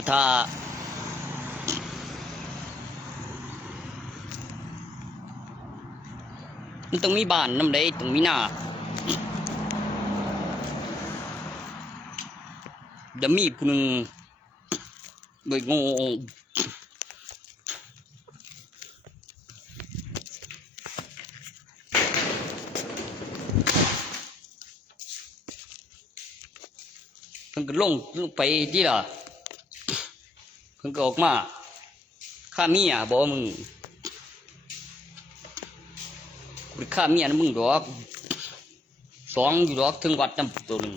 ระทามันต้องมีบ้านน้ำใดต้องมีหน้าจะมีผู้หนึ่งโดยงงเพิ่งก็ลงไปที่ล่ะเพิ่งก็ออกมาข้าเมียบอกมึงกูข้าเมียนะมึงดอกสองอยู่ดอกถึงวัดน้ำตัวนึง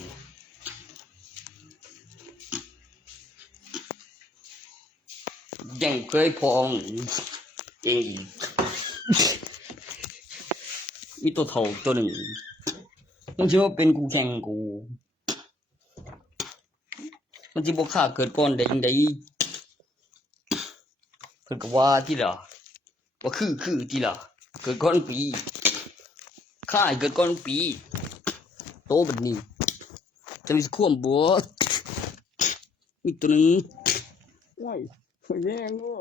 ยังเคยพองเองมีตัวเท่าตัวหนึ่งมันชื่อว่าเป็นกูแข่งกูมันจะบอกข้าเกิดก่อนได้ยังไงเพิ่นก็ว่าที่ล่ะว่าคือที่ล่ะเกิดก่อนปีข้าเกิดก่อนปีโตแบบนี้จะมีข่วมบัวมีตัวหนึ่งว้ายแย่งอ่ะ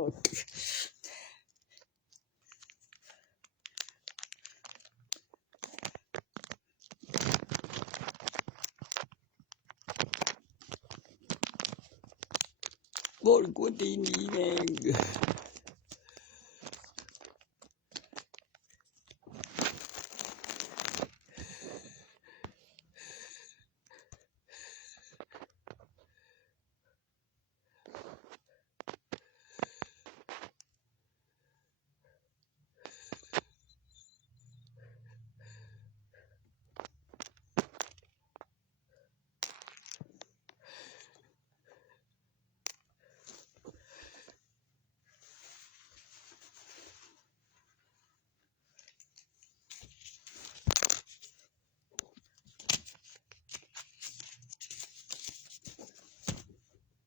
บอลกูตีนี่แม่ง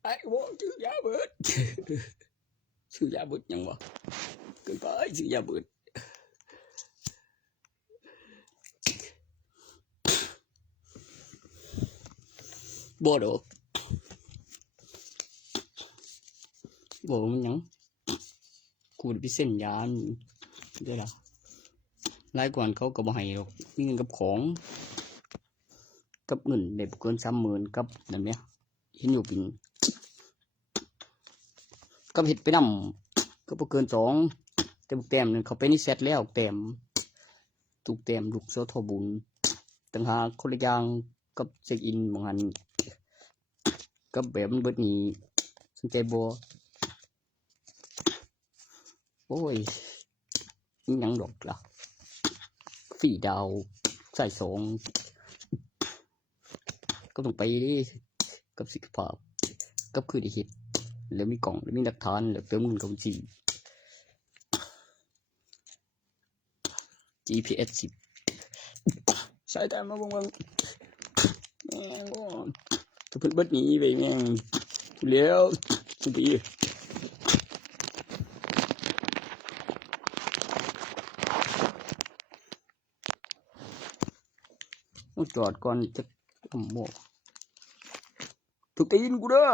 ไอ้โว้ชื่อยาเบิดชื่อยาเบิดยังวะเกินไปชื่อยาเบิดบ่ดอกบ่มันยังกูได้ไปเส้นยานได้ละรายกวนเขาก็บ่ให้หรอกมีเงินกับของกับเงินได้บ่เกิน30,000กับนั่นเนี่ยเห็นอยู่ปิงกับเห็ดไปนำก็บ่เกิน2แต่บุกแต้มนั่นเขาไปนี่เสร็จแล้วแต้มทุกแต้มลูกโซทบุญต่างหากคนละอย่างกับเช็คอินบางอันกับแบบมันเบิดนี้สนใจบ่โอ้ยนี่ยังดอกล่ะ4 ดาวใส่2ก็ต้องไปดิกับสิทธิภาพกับคือได้เห็ดแล้วมีกล่องแล้วมีหลักฐานแล้วเติมเงินกับบัญชี GPS 10ใส่แต่มาบังแม่งก็จะเพิ่นเบิดนี้ไปแม่งเลี้ยวสุดีต้องจอดก่อนจะโม่ถูกตีนกูเด้อ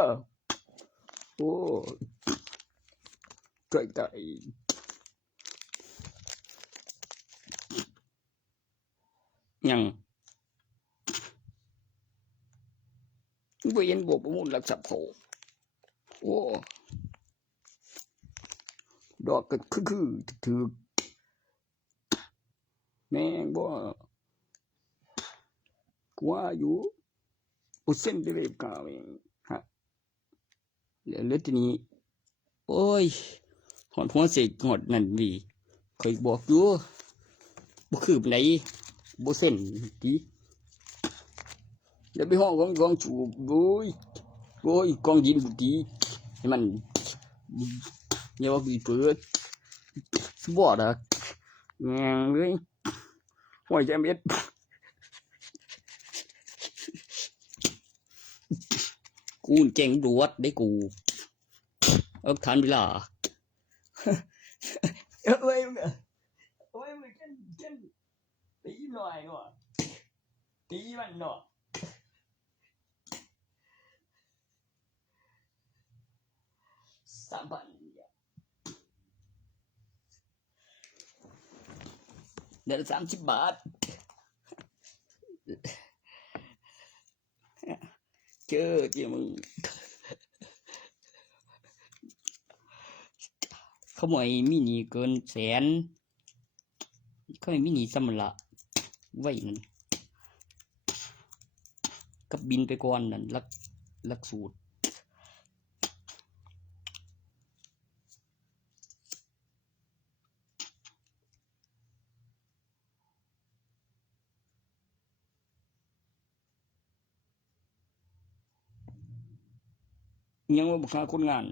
โอ้ใจยังเวียนบวกประมูลหลักทรัพย์โผโอ้ดอกก็คือถือแม่งบ่กว่าอยู่อุเส้นไปเลยกาเองฮะแล้วทีนี้โอ้ยหอดหัวเสกหอดนั่นดีเคยบอกอยู่บ่คือไหนบ่เส้นดีแล้วไปห้องกองจูบโอ้ยกองยินดีให้มันเนี่ยว่าบีเปิดบ่ดอกแม่งเลยหัวใจเม็ดกูเจ๋งดวดได้กูทันเวลาเอ้ยมึงตีหน่อยหน่อยตีมันหน่อย 3,000เดือนละ30 บาทเจอมึงเขาบ่ให้มีหนี้เกินแสนเขาให้มีหนี้ซำละไว้นั่นกับบินไปก่อนนั่นลักสูตรยังว่าบ่หาคนงาน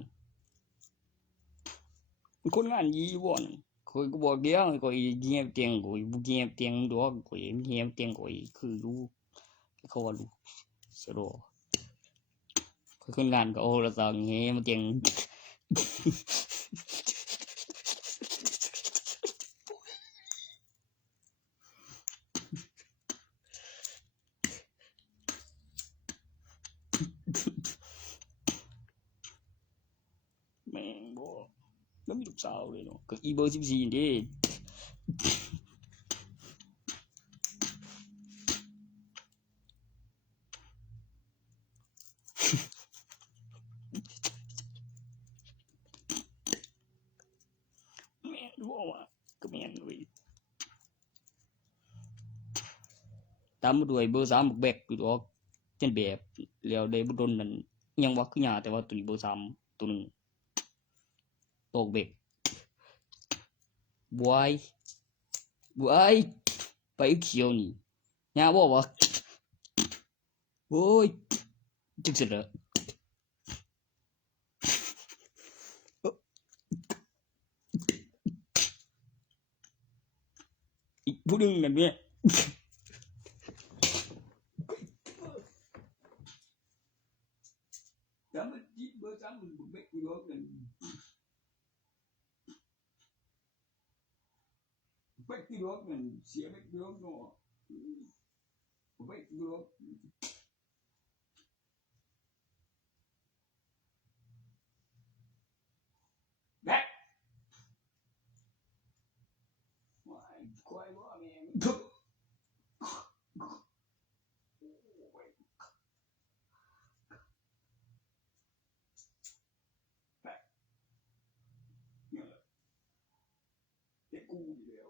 ยีบ่นั่นข้อยก็บอกเดียวข้อยเงียบเตียงข้อยบ่เงียบเตียงดอกข้อยเงียบเตียงข้อยคืออยู่เขาว่าลูกสะดอข้อยคนงานก็โอ้ละซังเฮมาเตียงแม่งบ่แล้วมีลูกสาวเลยเนาะก็อีเบอร์14เด้แม่นบ่วะก็แม่นเว้ยตามมาด้วยเบอร์3บักแบกอยู่ดอกจังแบบแล้วได้บ่ดนนั่นยังว่าคือหญ้าแต่ว่าตัวนี้เบอร์3ตัวนึงตกเบกบวยไปเขียวนี่หญ้าบ่วะโอ้ยจังซี่ล่ะอีกผู้นึงนั่นแหมแต่มันจิเบอร์3มันบ่แบกอยู่ดอกนั่นแบกอยู่ดอกนั่นเสียแบกอยู่ดอกเนาะบ่แบกอยู่ดอกแบกว้ายควายบ่แม่งแต่กูนี่แล้ว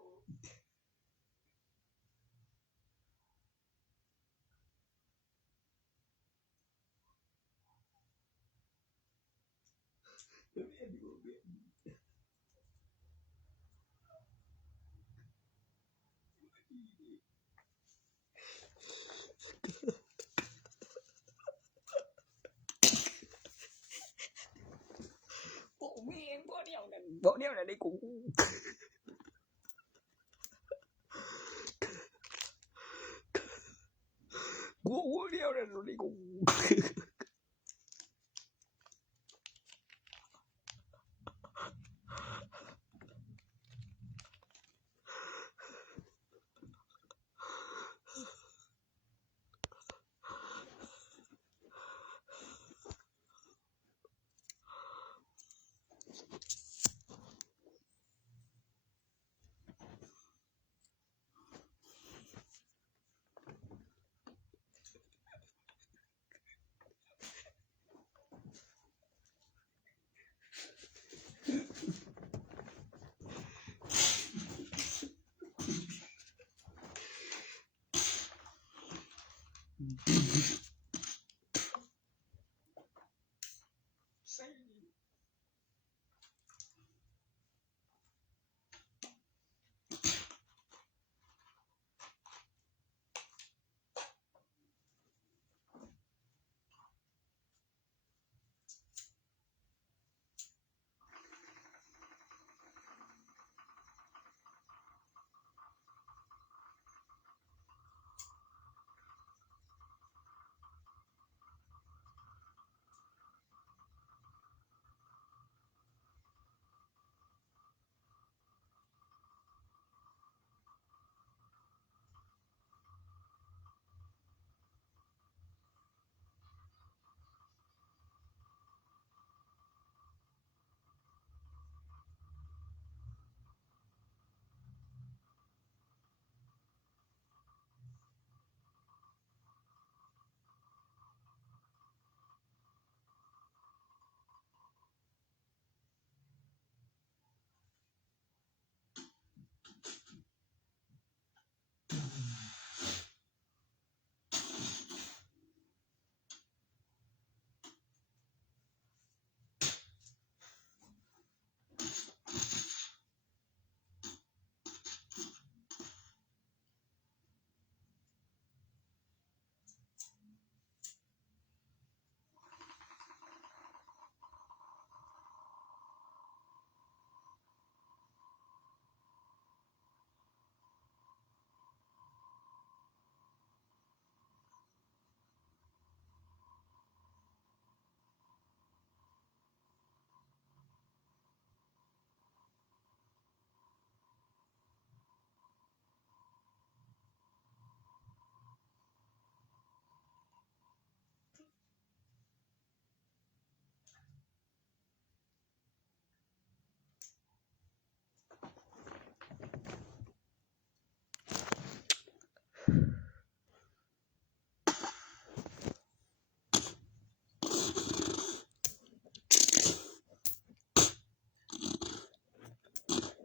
โอ้แม่งบ่เดียวนั่นได้กูเดียวนั่นได้กู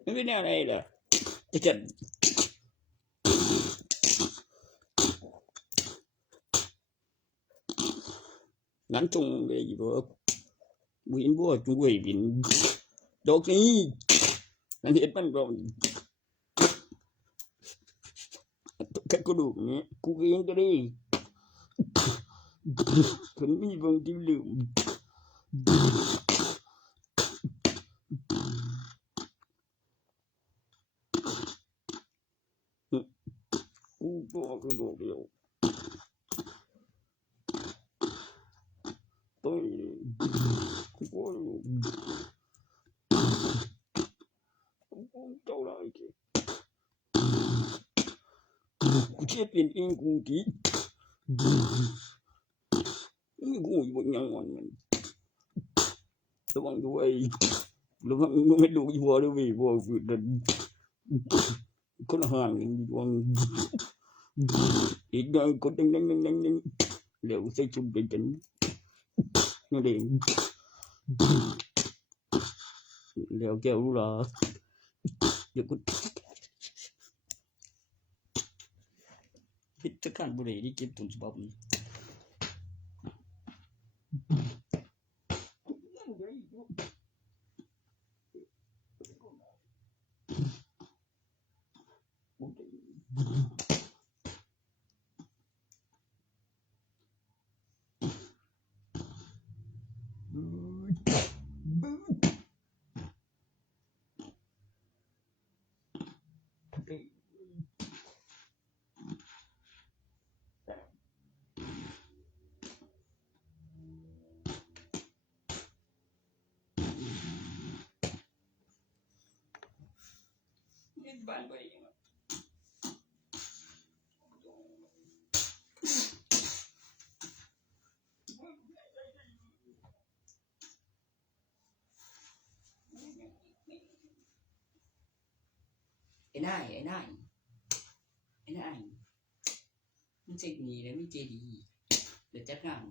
มันเป็นแนวไหนล่ะจะงั้นจงเลยบ่วินบ่จุ้ยวินดอกนี้นั่นเฮ็ดมันบ่กัดกระดูกนี้กูเองก็ได้คนมีบางทีลืมกูบอกกระดูกเดียวตัวกูเจ้าได้แกกูเชื่อเป็นเองกูดินี่กูอยู่บนยังวันมันระวังด้วยระวังไม่ดูอีบัวด้วยบัวคือเดินคนห่างอย่างนี้วังอีกอย่างก็ดังเดี๋ยวใส่ชุดไปกันนั่นเองเดี๋ยวแกรู้ละเดี๋ยวกูคิดจะการบุหรี่ที่เก็บตุนฉบับนี้บ้านไปไอ้นายมันเจ็กนี่แล้วมีเจดีเดี๋ยวจัดงาน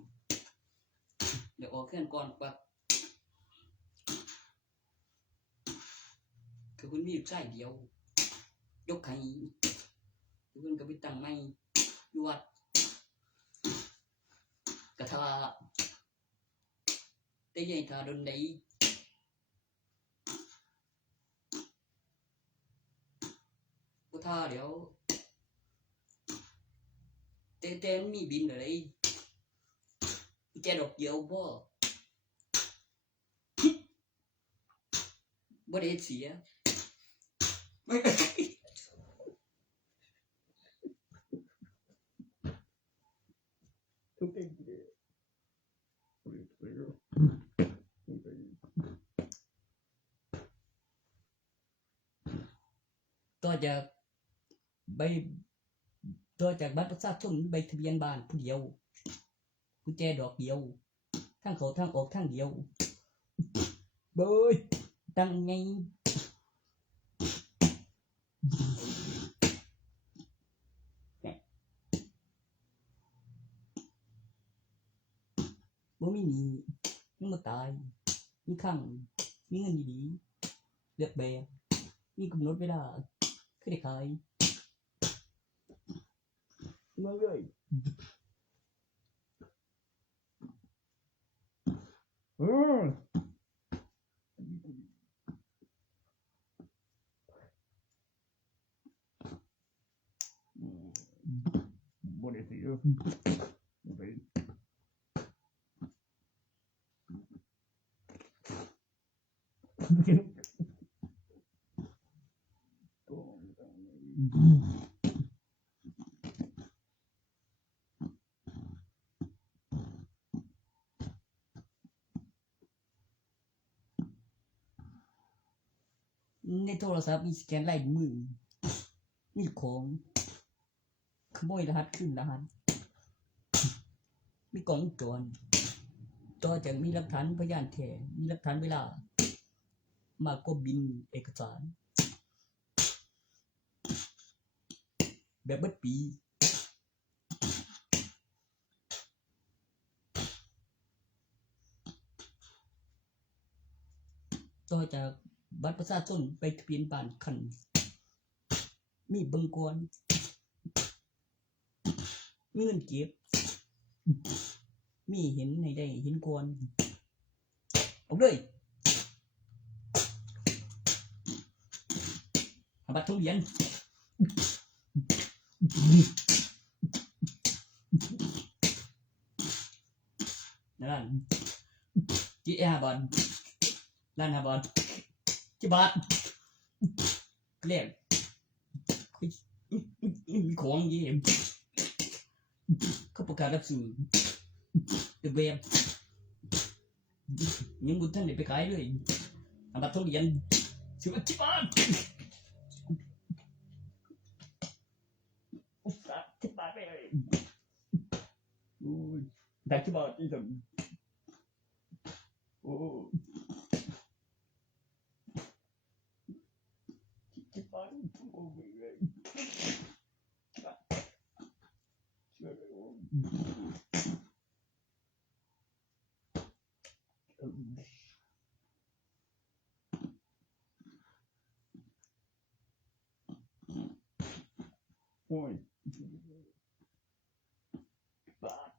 เดี๋ยวออกเครื่องก่อนปั๊บคือคุณมีอยู่ใช้เดียวยกให้คือคุณก็ไปตั้งไม้อยู่วัดกะทาแต่ใหญ่ทาดนใดบ่ทาเดี๋ยวแต่มีบินอะไรแกดอกเดียวบ่ได้เสียไม่ต่อจากบัตรประชาชนใบทะเบียนบ้านผู้เดียวกุญแจดอกเดียวทางเข้าทางออกทางเดียวเบ้ยตั้งไงบ่มีหนี้ยังบ่ตายมีคั่งมีเงินดีๆเลือกแบบมีกำหนดเวลาคือได้ขายมาเลยบ่ได้สิในโทรศัพท์มีสแกนลายมือมีของขโมยรหัสขึ้นรหัสมีกล้องวงจรต่อจากมีหลักฐานพยานแท้มีหลักฐานเวลามากกว่าบินเอกสารแบบเบิดปี ต่อจากบัตรประชาชนไปทะเบียนบ้านคันมีเบิ่งก่อนมีเงินเก็บมีเห็นให้ได้เห็นก่อนเอาเลยบัตรทะเบียนนั่นกี่5 บาทนั่น5 บาทกี่บาทเรียกมีของเยี่ยมเขาประกาศรับซื้อตึกเว็บยังบุญท่านได้ไปขายเลยบัตรทะเบียนซื้อมากี่บาท10 บาทไปเลยโอ้ยได้กี่บาทอีกแล้วโอ้กี่บาทโอ้ยเลยเชื่อเลยโอ้ยบาท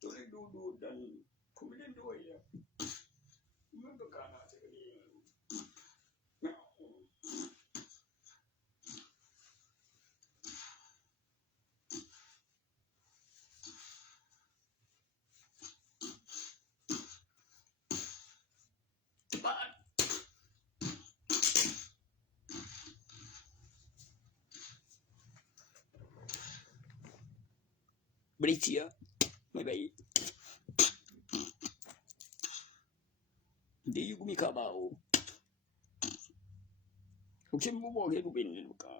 ตัวเล็กดูดันผมไม่เล่นด้วยอ่ะไม่ต้องการอะไรก็ดีบาทบริเชียไม่ไปดีอยู่กูมีข่าวเบาผมเชื่อมึงบอกให้กูเป็นลูกค้า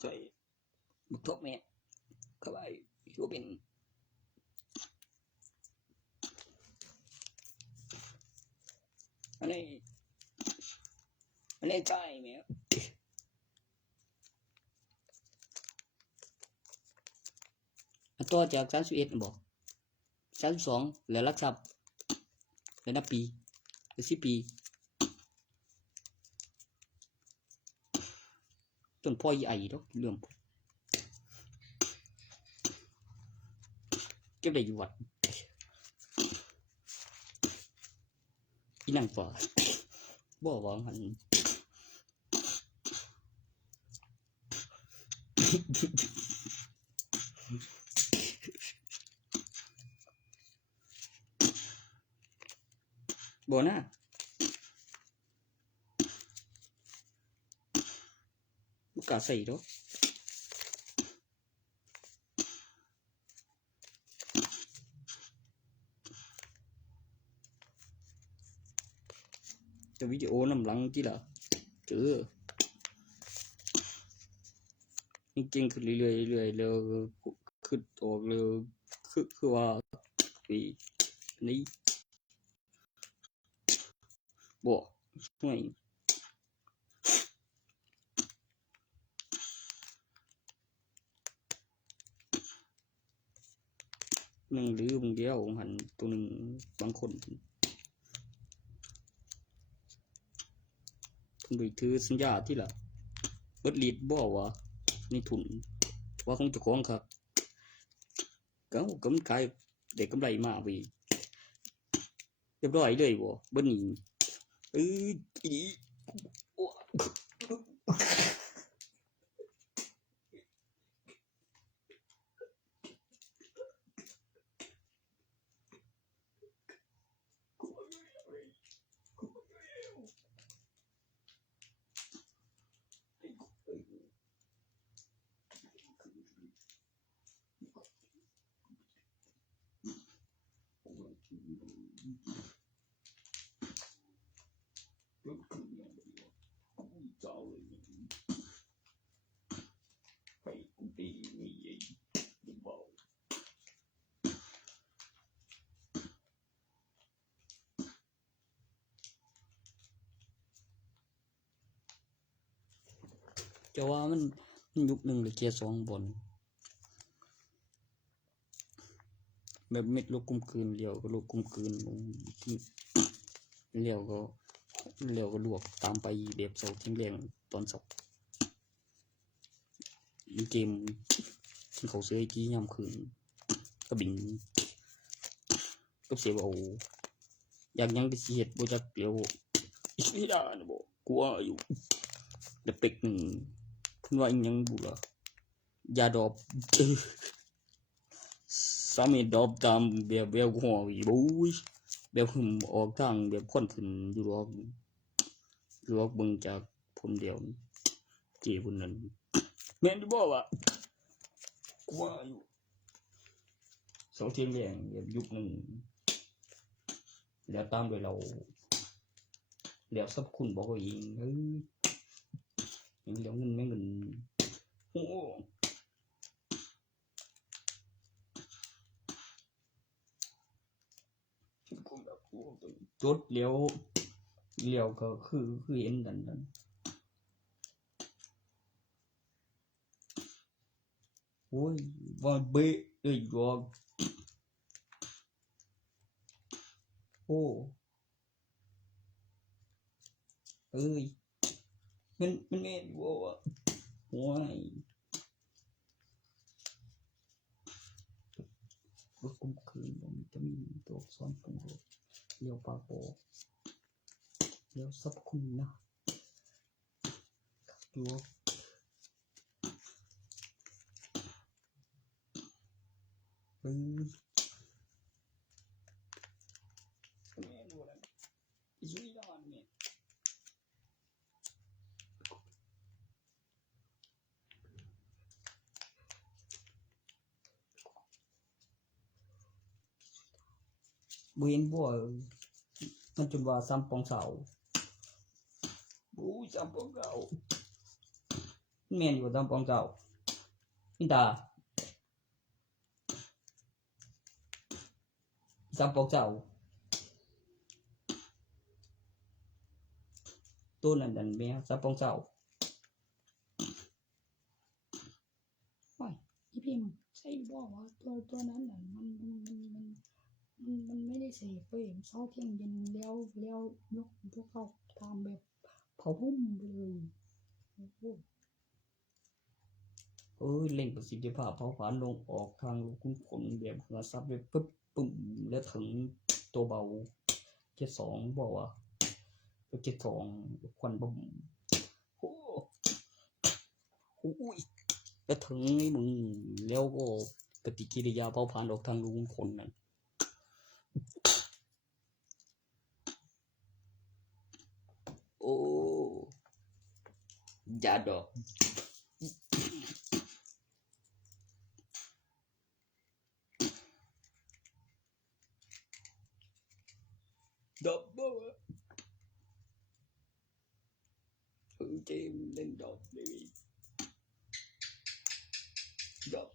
ใช่บุกทบแม่เข้าไปชัวเป็นอันนี้ใจแม่ต่อจาก31บ่32แล้วรักทรัพย์แล้วนับปีแล้ว10 ปีจนพ่อใหญ่ดอกเรื่องเก็บได้อยู่วัดอีนั่งฝ่าบ่ว่าหันบ่นะบ่กล้าใส่ดอกแต่วิดีโอนำหลังที่ล่ะเจอจริงๆขึ้นเรื่อยๆแล้วขึ้นออกเลยคือว่าปีนี้บ่ไม่นึงหรือบางเดียวหันตัวนึงบางคนโดยถือสัญญาที่ล่ะเบิดลีดบ่ว่าในทุนว่าของเจ้าของครับก็มันขายได้กำไรมาไปเรียบร้อยเลยบ่เบิดนี้อี จะว่ามันยุคหนึ่งเลยแค่2 บอลแบบเม็ดลูกกลมกลืนเลี้ยวก็ลูกกลมกลืนลงเลี้ยวก็ลวกตามไปแบบเสาทิ้งแรงตอนเสาเกมเขาเสื้อกี้ยามคืนก็บินก็เสียเอาอยากยังไปเสียดบ่จักเลี้ยวอีกไม่ได้นะบ่กลัวอยู่เด็กเป็กคุณว่ายังบุล่ะยาดอบสามีดอบตามแบบหัวอีบุ้ยแบบหึมออกทางแบบคนขึ้นอยู่รอกเบิ่งจากคนเดียวเจ้คนนั้นแม่นอยู่บ่วะกลัวอยู่เสาเทียงแรงแบบยุคหนึ่งแล้วตามด้วยเราแล้วสับคุณบอกว่ายิงยังเหลือเงินไม่เงินโอ้จุดเลี้ยวก็คือเห็นดันโอ้ยว่าเบะเอ้ยดอกโอ้เอ้ยมันแม่นอยู่ว่ะโอ้ยรถกุมคืนวิตามินตัวอักษรปรุงรสเลี้ยวปากโปเลี้ยวสับคุณนะตัวแม่นอยู่แล้วอีสุดยอดเนี่ยบ่เห็นบ่มันจนว่าซ้ำปองเสาโอ้ยซ้ำปองเสาแม่นอยู่ซ้ำปองเสานี่ตาซ้ำปองเสาตัวนั้นดันแม่ซ้ำปองเสาว้ายอีพิมพ์ใช่บอกว่าตัวนั้นน่ะมันไม่ได้เสพเว้ยเช้าเที่ยงเย็นแล้วยกเข้าตามแบบเผาหุ้มไปเลยโอ้ยเล่งประสิทธิภาพเผาผลาญลงออกทางลูกขุมขนแบบหัวซับแบบปึ๊บปุ่มแล้วถึงตัวเบา72บอกว่า72ควันบ่มโอ้โหแล้วถึงมึงแล้วก็ปฏิกิริยาเผาผลาญออกทางลูกขุมขนนั่นโอ้ยาดอกดอกบ่เกมเล่นดอกเลยดอก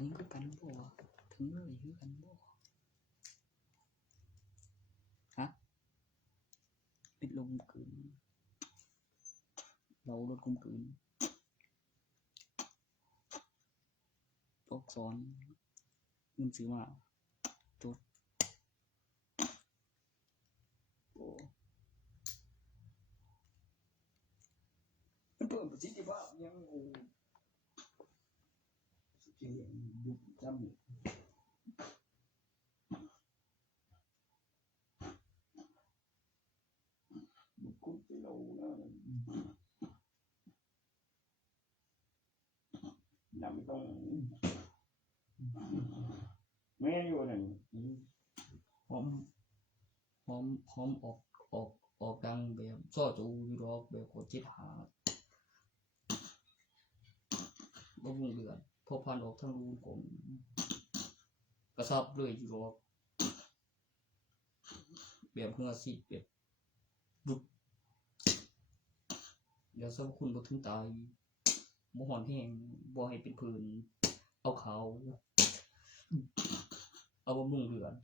ถึงคือกันบ่ถึงเลยคือกันบ่ฮะปิดลมคืนเราลดคุมคืนตกซ้อนเงินซื้อมาจดโอ้มันเพิ่มประสิทธิภาพยังโอ้เสียงยุบจำบุกคุกเรานะนำต้อง แม่อยู่นั่นหอมหอมออกดังแบบซอจูอยู่ดอกแบบโคตรจิตหาบ่มุ่งเดือนพอพันออกทางรูผมกระซับเลยอยู่ดอกแบบเหือสิแบบดุดเดี๋ยวสักคุณบ่ถึงตายบ่หอนแห้งบ่ให้เป็นผื่นเอาขาวเอาบำรุงเดือน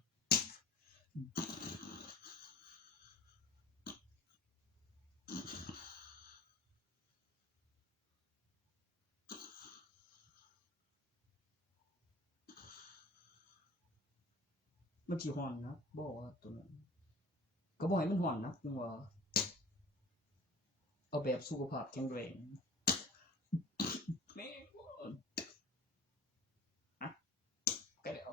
มันสิฮ้อนนะบ่ว่าตัวนั้นก็บ่ให้มันฮ้อนนะจังว่าเอาแบบสุขภาพแข็งแรงแม่อะก็แล้ว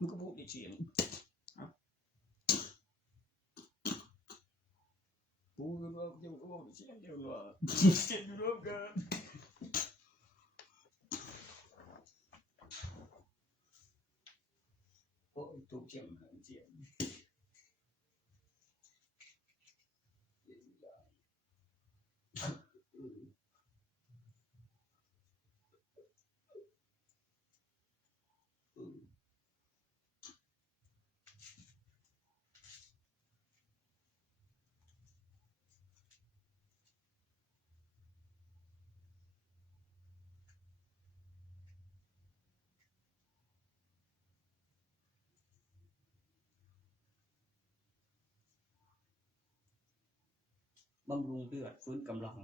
มันก็พูดได้เสียงพูดกันว่าจะพูดได้เสียงเดียวว่าเสียงรวมกันโอ้ยตุกเสียงเสียงบำรุงเลือดฟื้นกำลัง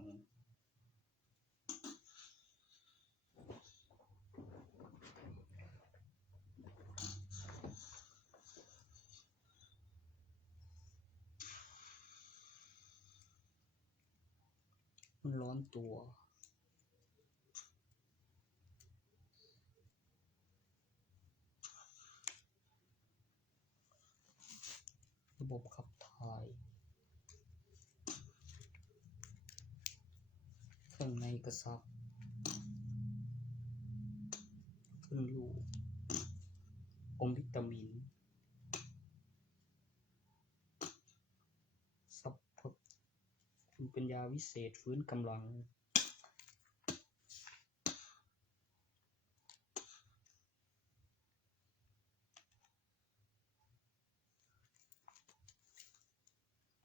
มันร้อนตัวระบบขับถ่ายข้างในกระซับขึ้นลูกอมวิตามินซับพบคุณเป็นยาวิเศษฟื้นกำลัง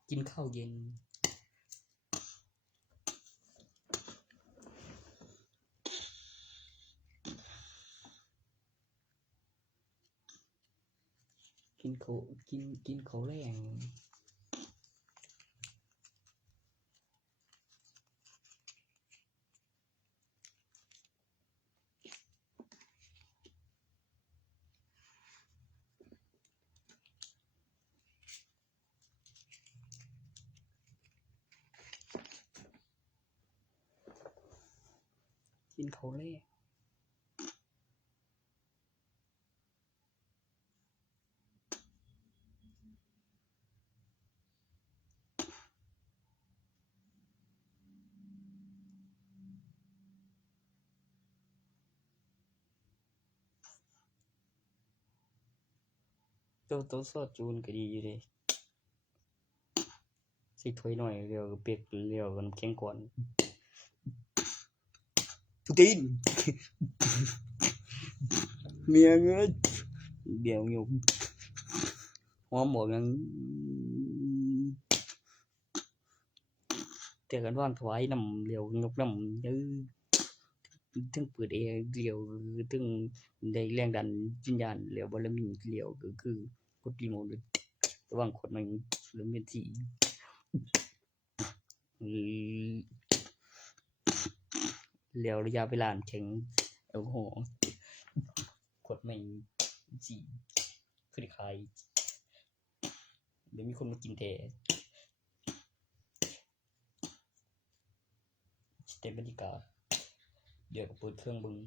กินข้าวเย็นกินข้าวแรงกินข้าวแรงตัวซอสจูนก็ดีอยู่เลยใส่ถ้วยหน่อยเรียวเปียกเรียวกับน้ำแข็งก่อนทุกทีนเมียเงี้ยเดี๋ยวอยู่หอมบอกยังแต่กันว่างถวายน้ำเรียวยกน้ำยื้อถึงเปิดเองเรียวถึงได้แรงดันจินญาณเรียวบารมีเรียวก็คือกดรีโมทระหว่างคนมันเริ่มเป็นสีเรียวระยะเวลาแข็งแอลกอฮอล์กดไม่สีคือใครเดี๋ยวมีคนมากินแท เต็มบรรยากาศเดี๋ยวก็เปิดเครื่องบึง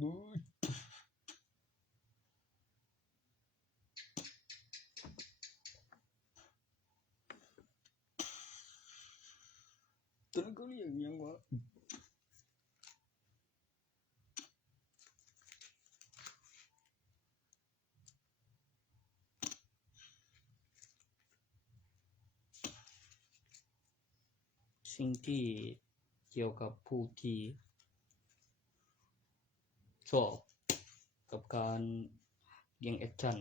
บู๊ตัวนั้นก็เรียกยังวะสิ่งที่เกี่ยวกับผู้ที่ชอบกับการเลี้ยงแอคชั่น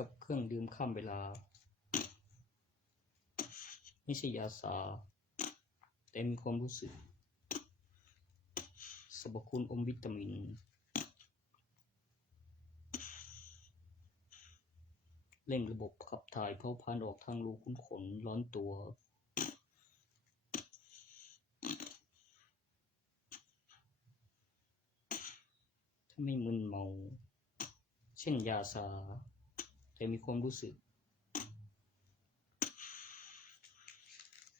กับเครื่องดื่มข้ามเวลาไม่ใช่ยาสาแต่มีความรู้สึกสรรพคุณอมวิตามินเร่งระบบขับถ่ายเผาผลาญออกทางรูขุมขนร้อนตัวถ้าไม่มึนเมาเช่นยาชาแต่มีความรู้สึก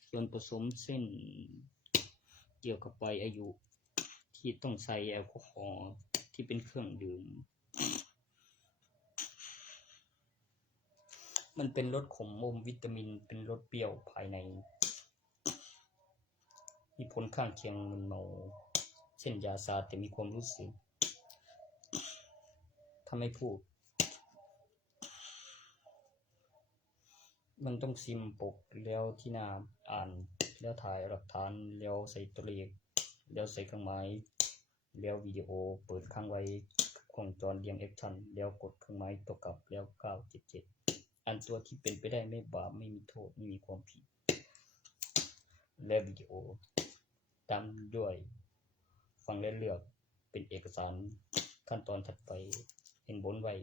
ส่วนผสมเส้นเกี่ยวกับวัยอายุที่ต้องใส่แอลกอฮอล์ที่เป็นเครื่องดื่มมันเป็นรสขมอมวิตามินเป็นรสเปรี้ยวภายในมีผลข้างเคียงมึนเมาเช่นยาชาแต่มีความรู้สึกถ้าไม่พูดมันต้องซิมปกแล้วที่หน้าอ่านแล้วถ่ายหลักฐานแล้วใส่ตัวเลขแล้วใส่เครื่องหมายแล้ววิดีโอเปิดค้างไว้ของจรเรียงแอคชั่นแล้วกดเครื่องหมายตัวกลับแล้ว977อันตัวที่เป็นไปได้ไม่บาปไม่มีโทษไม่มีความผิดและวิดีโอตามด้วยฟังและเลือกเป็นเอกสารขั้นตอนถัดไปเห็นบนไว้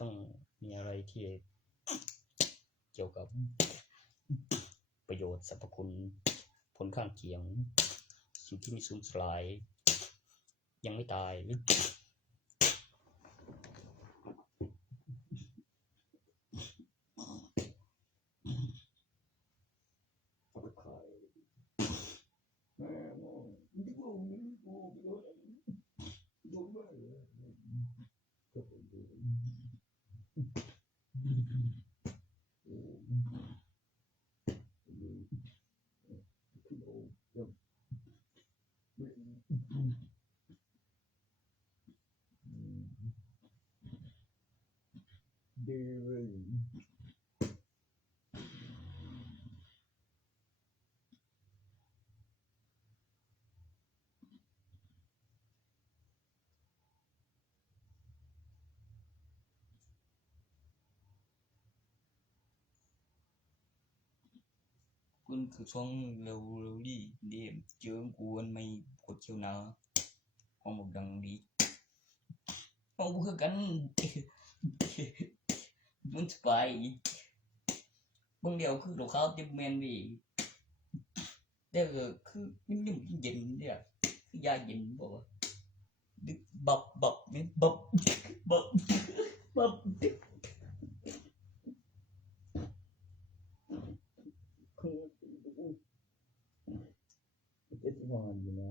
ต้องมีอะไรที่เกี่ยวกับประโยชน์สรรพคุณผลข้างเคียงสิ่งที่มีสูญสลายยังไม่ตายหรือคุณคือช่องเร็วดีเดียมเจือกวนไม่กดเชียวนาห้องบอกดังดีห้องคือกันมันสบายบางเดียวคือเราเข้าเต็มแมนดีแต่คือนิ่มๆเย็นเนี่ยคือยาเย็นบอกว่าบับนี่บับบับคือเจ็ดวันอยู่นะ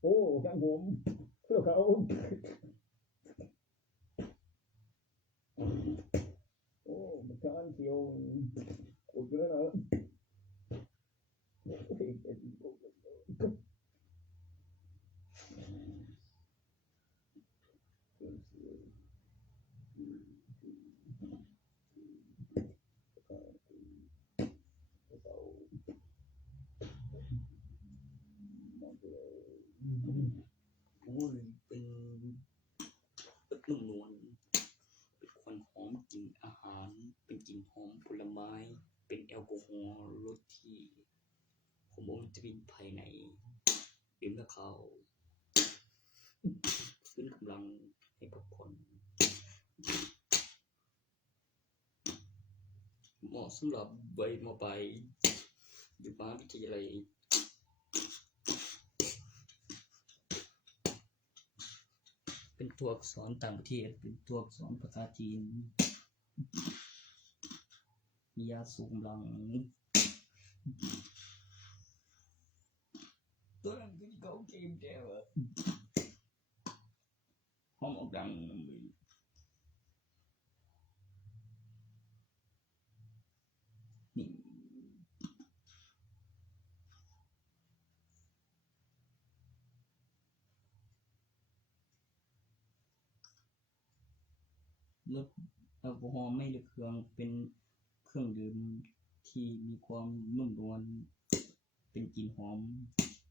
โอ้ครับผมเพื่อเขาโอ้มันการเที่ยวโอ้เยอะนะโอ้ยเป็นนุ่มนวลเป็นควันหอมกลิ่นอาหารเป็นกลิ่นหอมผลไม้เป็นแอลกอฮอล์รสที่ขม โมงตรีภายในดื่มแล้วเข้าฟื้นกำลังให้พักผ่อนเหมาะสำหรับวัยม.ปลายอยู่มหาวิทยาลัยเป็นตัวอักษรต่างประเทศเป็นตัวอักษรภาษาจีนมียาสูบกำลังตัวนั้นคือเขาเกมแท้ว่ะห้องออกดังนี่ลดแอลกอฮอล์ไม่เหลือเครื่องเป็นเครื่องดื่มที่มีความนุ่มนวลเป็นกลิ่นหอม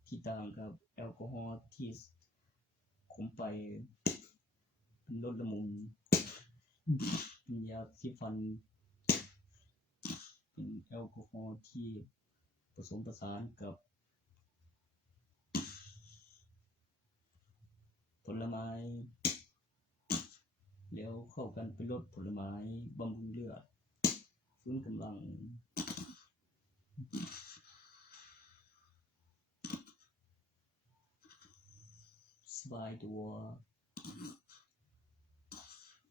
ที่ต่างกับแอลกอฮอล์ที่ขมไปเป็นรสละมุนเป็นยาสีฟันเป็นแอลกอฮอล์ที่ผสมผสานกับผลไม้แล้วเข้ากันเป็นรสผลไม้บำรุงเลือดฟื้นกำลังสบายตัว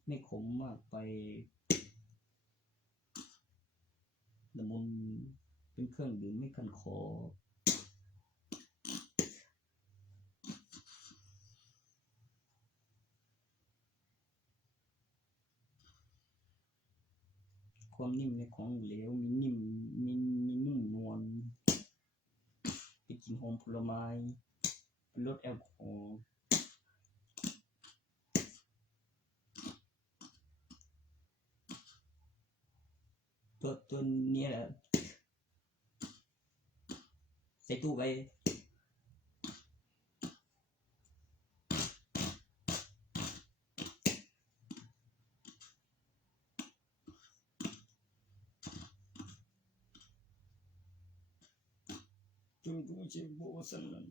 ไม่ขมมากไปละมุนเป็นเครื่องดื่มไม่คันคอความนิ่มในของเหลวมีนุ่มนวลเป็นกลิ่นหอมผลไม้เป็นรสแอลกอฮอล์ตัวนี้แหละใส่ตู้ไว้จนกูจะโบสันนั้น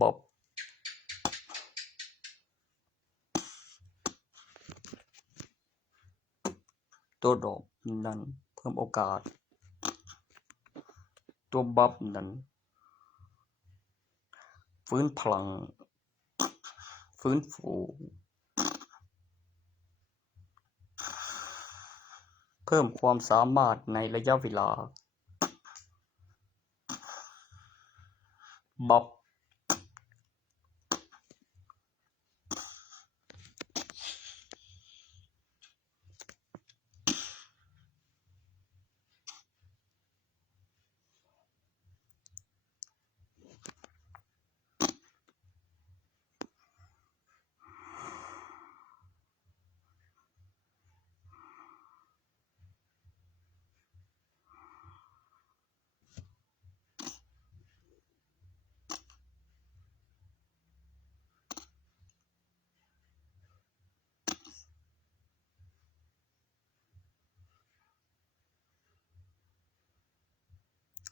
บ๊อบตัวดอกนั้นเพิ่มโอกาสตัวบ๊อบนั้นฟื้นพลังฟื้นฟูเพิ่มความสามารถในระยะเวลาบ๊อบ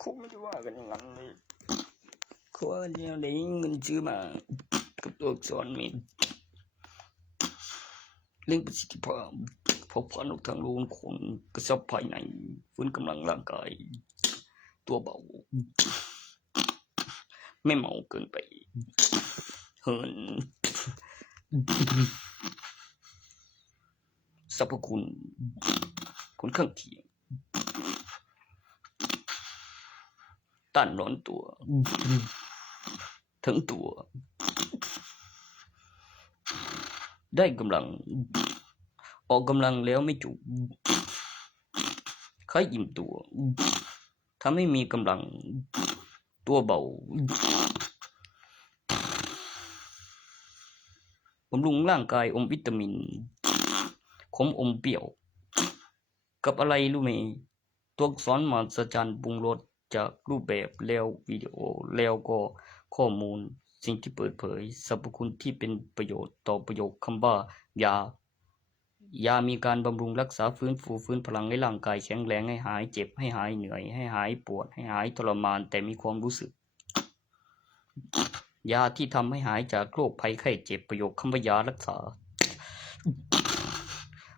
คงไม่ได้ว่ากันอย่างนั้นเลยเขาว่าเนี่ยได้เงินซื้อมากับตัวอักษรมีเร่งประสิทธิภาพเผาผลาญออกทางโลหิตคนกระชับภายในฟื้นกำลังร่างกายตัวเบาไม่เมาเกินไปเหิน สรรพคุณผลข้างเคียงต้านร้อนตัวทั้งตัวได้กำลังออกกำลังแล้วไม่จุกคล้ายอิ่มตัวทำให้มีกำลังตัวเบาบำรุงร่างกายอมวิตามินขมอมเปรี้ยวกับอะไรรู้ไหมตัวอักษรมหัศจรรย์ปรุงรสจากรูปแบบแล้ววิดีโอแล้วก็ข้อมูลสิ่งที่เปิดเผยสรรพคุณที่เป็นประโยชน์ต่อประโยคคำว่ายามีการบำรุงรักษาฟื้นฟูฟื้นพลังให้ร่างกายแข็งแรงให้หายเจ็บให้หายเหนื่อยให้หายปวดให้หายทรมานแต่มีความรู้สึกยาที่ทำให้หายจากโรคภัยไข้เจ็บประโยคคำว่ายารักษา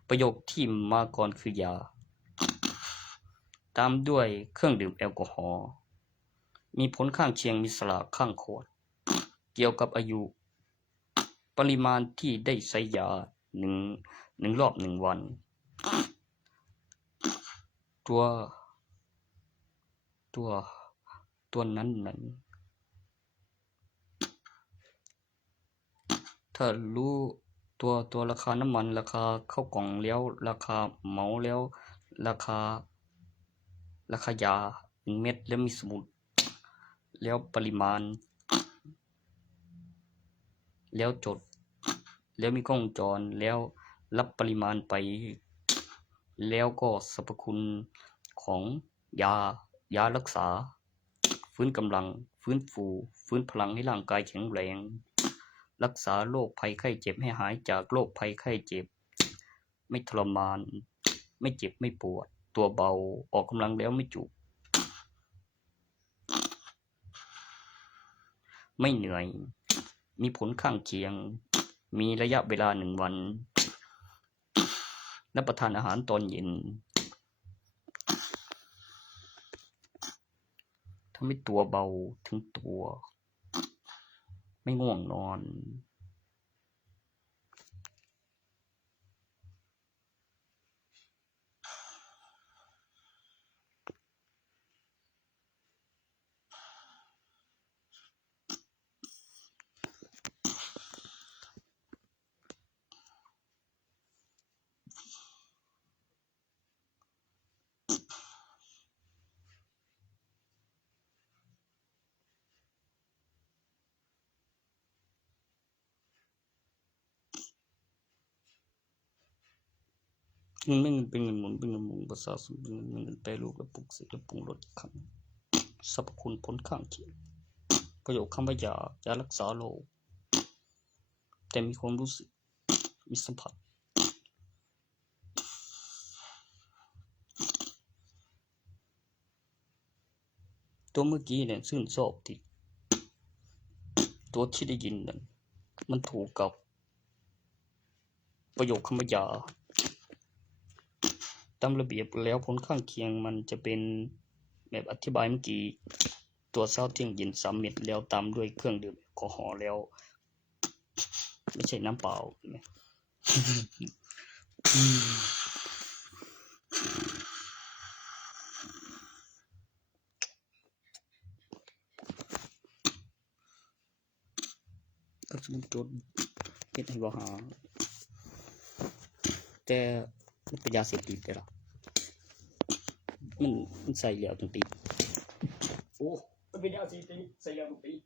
ประโยคที่มาก่อนคือยาตามด้วยเครื่องดื่มแอลกอฮอล์มีผลข้างเคียงมีสลากข้างขวดเกี่ยวกับอายุปริมาณที่ได้ใช้ยาหนึ่งรอบ1 วันตัวนั้นถ้ารู้ตัวราคาน้ำมันราคาข้าวกล่องแล้วราคาเหมาแล้วราคายา1 เม็ดแล้วมีสมุดแล้วปริมาณแล้วจดแล้วมีกล้องวงจรแล้วรับปริมาณไปแล้วก็สรรพคุณของยารักษาฟื้นกำลังฟื้นฟูฟื้นพลังให้ร่างกายแข็งแรงรักษาโรคภัยไข้เจ็บให้หายจากโรคภัยไข้เจ็บไม่ทรมานไม่เจ็บไม่ปวดตัวเบาออกกำลังแล้วไม่จุกไม่เหนื่อยมีผลข้างเคียงมีระยะเวลา1 วันรับประทานอาหารตอนเย็นทำให้ตัวเบาถึงตัวไม่ง่วงนอนเงินไม่เงินเป็นเงินหมุนเป็นเงินหมุนประสาทเป็นเงินแปรรูปและปลุกเสกและปรุงรสขันสรรพคุณผลข้างเคียงประโยคคำว่ายารักษาโรคแต่มีความรู้สึกมีสัมผัสตัวเมื่อกี้เนี่ยซึ่งชอบที่ตัวที่ได้ยินนั้นมันถูกกับประโยคคำว่ายาตามระเบียบแล้วผลข้างเคียงมันจะเป็นแบบอธิบายเมื่อกี้ตัวเช้าเที่ยงเย็น3 เม็ดแล้วตามด้วยเครื่องดื่มแอลกอฮอล์แล้วไม่ใช่น้ำเปล่านะก็สมมติจดเฮ็ดให้บ่หาแต่มันเป็นยาเสพติดเด้อล่ะมันใส่แล้วต้องติดโอ้มันเป็นยาเสพติดใส่แล้วต้องติด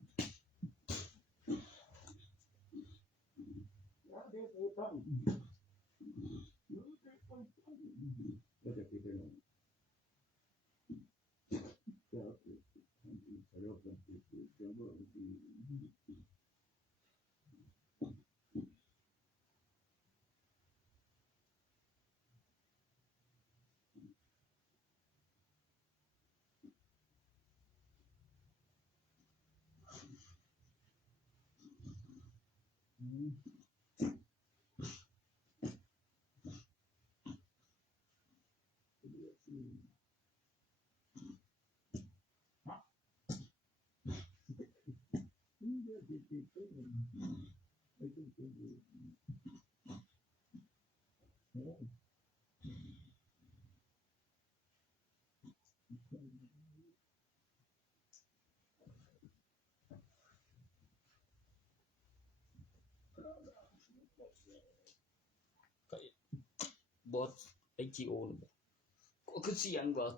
บอส IGO ก็คือเสียงว่า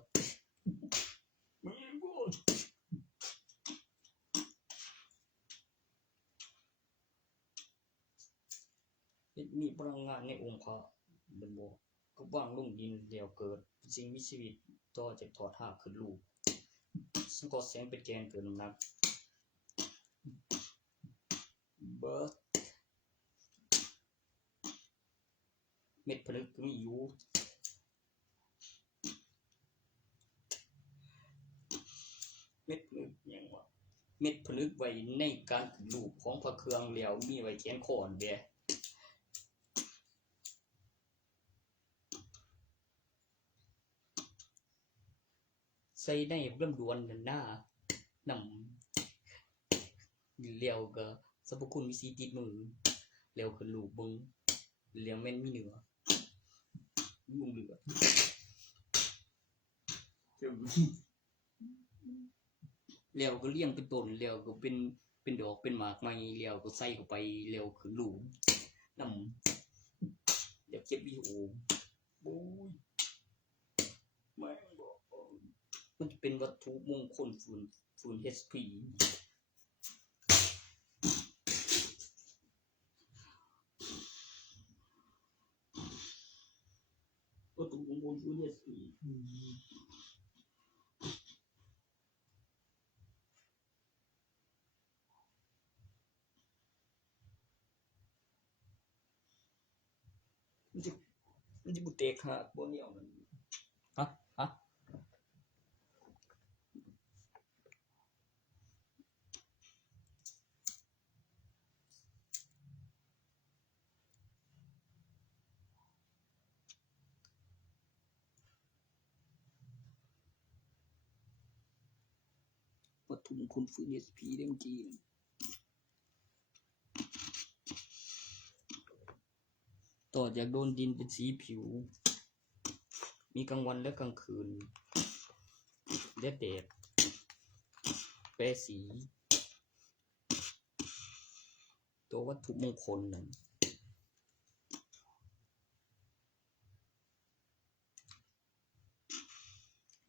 มีพลังงานในองค์พระมันบ่ก็วางลงดินแล้วเกิดสิ่งมีชีวิตต่อจากถอดรากขึ้นลูกซึ่งก็แสงเป็นแกนเกิดน้ำหนักเม็ดผลึกก็มีอยู่เม็ดผลึกหยังวะเม็ดผลึกไว้ในการขึ้นลูกของพระเครื่องแล้วมีไว้แขนคออันแบใส่ในลำดวนนั่นน่ะนำแล้วก็สรรพคุณวิสีติดมือแล้วขึ้นลูกเบิ่งแล้วแม่นมีเนื้อลุงเหลือแล้วก็เลี้ยงเป็นต้นแล้วก็เป็นดอกเป็นหมากใหม่แล้วก็ใส่เข้าไปแล้วขึ้นลูกนำแล้วเก็บวิดีโอโอ้ยแม่งบ่มันจะเป็นวัตถุมงคลฝืน HP วัตถุมงคลฝืน HP มันจะบ่แตกหักบ่เหนียวนั่นฮะวัตถุมงคลฝืน HP ได้เมื่อกี้ต่อจากโดนดินเป็นสีผิวมีกลางวันและกลางคืนแดดแปรสีตัววัตถุมงคลนั้น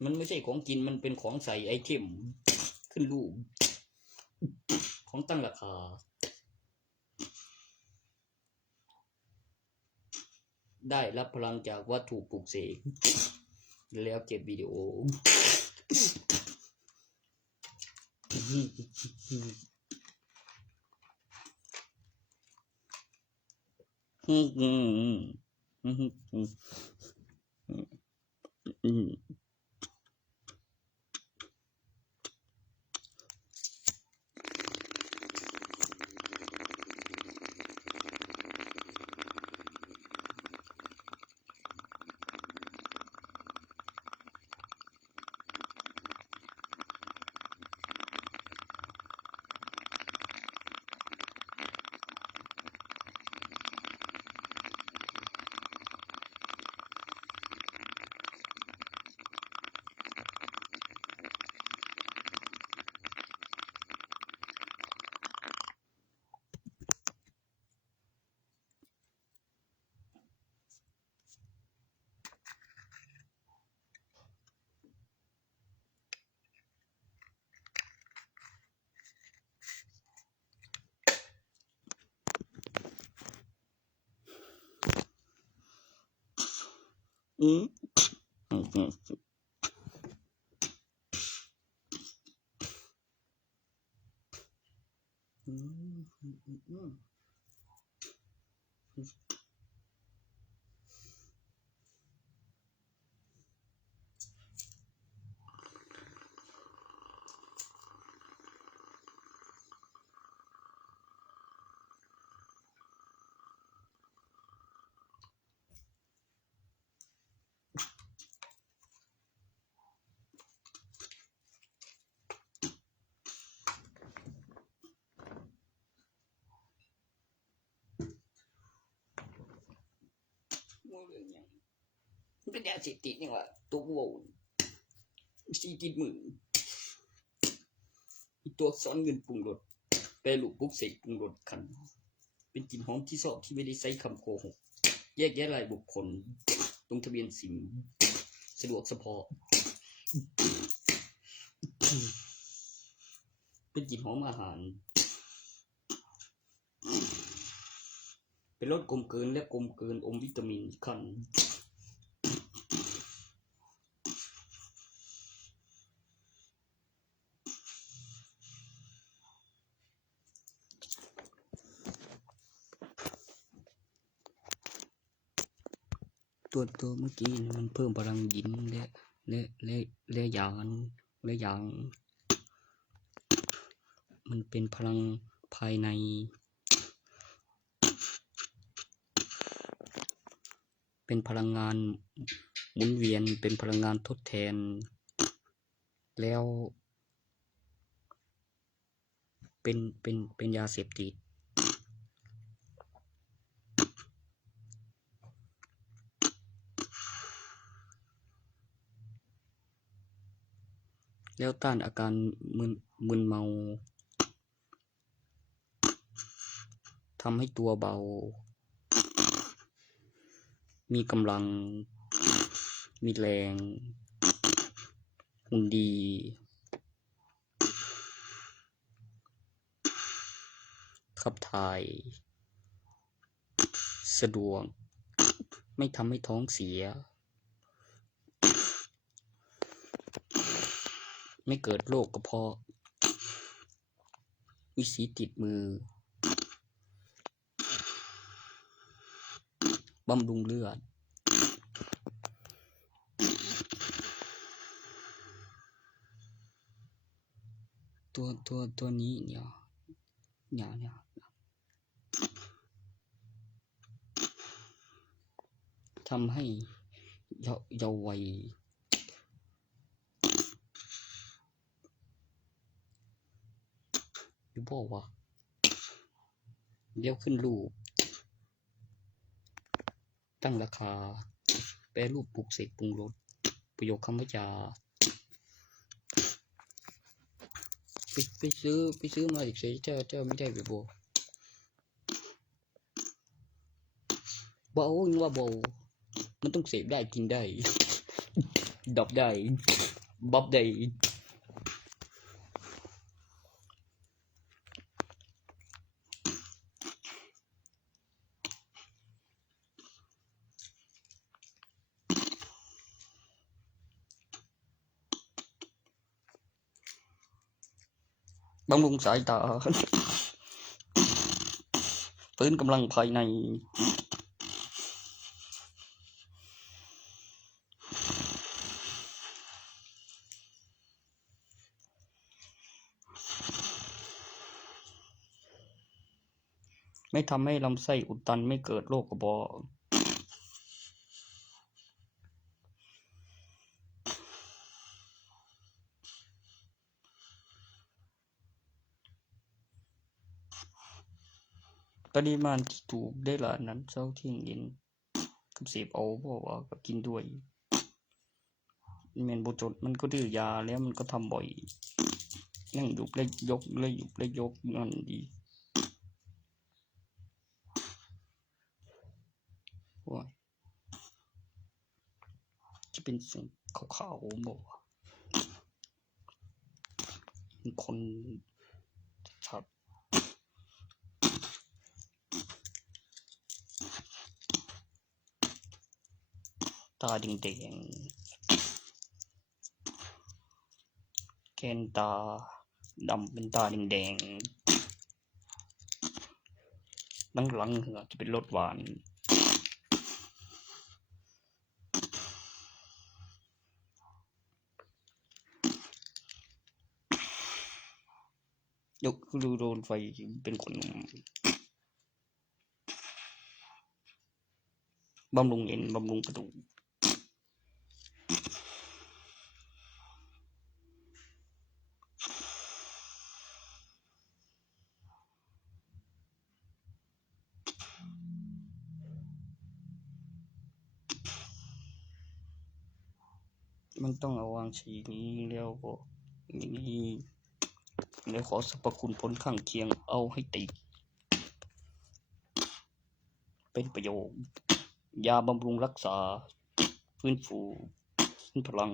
มันไม่ใช่ของกินมันเป็นของใส่ไอเทมขึ้นรูปของตั้งราคาได้รับพลังจากวัตถุปลุกเสกแล้วเก็บวิดีโอ เป็นยาเสพติดนี่วะตัวกูสีติดมือตัวซ้อนเงินปรุงรสแปรรูปปลุกเสกปรุงรสขันเป็นกลิ่นหอมที่ชอบที่ไม่ได้ใช้คำโกหกแยกแยะรายบุคคลลงทะเบียนสิมสะดวกเฉพาะเป็นกลิ่นหอมอาหารเป็นรสกลมเกินและกลมเกินอมวิตามินขันตัวเมื่อกี้มันเพิ่มพลังยินและอย่างมันเป็นพลังภายในเป็นพลังงานหมุนเวียนเป็นพลังงานทดแทนแล้วเป็นยาเสพติดแล้วต้านอาการมึนเมาทำให้ตัวเบามีกำลังมีแรงหุ่นดีขับถ่ายสะดวกไม่ทำให้ท้องเสียไม่เกิดโรคกระเพาะมีสีติดมือบำรุงเลือดตัวนี้เนี่ยทำให้เยาว์วัยหรือบอกว่าเลี้ยวขึ้นรูปตั้งราคาแปรรูปปลุกเสกปรุงรสประโยคคำว่าจาไปซื้อมาอีกสิเจ้าไม่ได้ไปบอกเบาว่าเบามันต้องเสพได้กินได้ดับได้บับได้บำรุงสายตาฟื้นกำลังภายในไม่ทำให้ลำไส้อุดตันไม่เกิดโรคกระเพาะปริมาณที่ถูกได้ละนั้นเช้าเที่ยงเย็นกับเสพเอาเพราะว่ากับกินด้วยเมนโบจดมันก็ดื้อยาแล้วมันก็ทำบ่อยนั่งยุบเล็กยกเลยยุบเล็กยกนั่นดีว่าจะเป็นสีขาวๆบอกคนชัดตาแดงแก้มตาดำเป็นตาแดงหลังเหงือจะเป็นรสหวานยกดูโดนไฟเป็นคนบำรุงเอ็นบำรุงกระดูก มันต้องเอาวางสีนี้แล้วก็อย่างนี้แล้วขอสรรพคุณผลข้างเคียงเอาให้ติดเป็นประโยชน์ยาบำรุงรักษาฟื้นฟูพลัง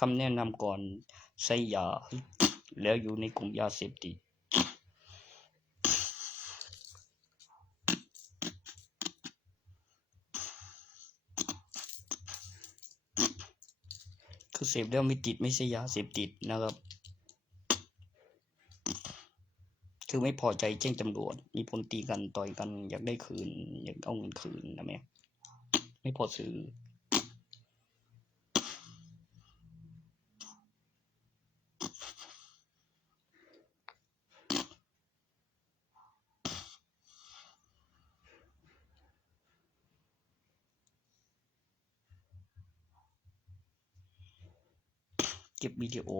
คำแนะนำก่อนใช้ยาแล้วอยู่ในกลุ่มยาเสพติดคือเสพแล้วไม่ติดไม่ใช่ยาเสพติดนะครับคือไม่พอใจแจ้งตำรวจมีคนตีกันต่อยกันอยากได้คืนอยากเอาเงินคืนนะแม่ไม่พอซื้อเก็บวิดีโอ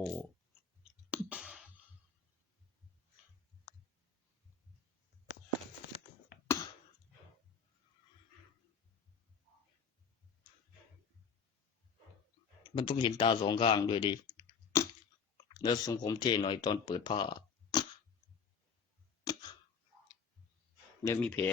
มันต้องเห็นตาสองข้างด้วยดิแล้วทรงผมเท่หน่อยตอนเปิดผ้าแล้วมีแผล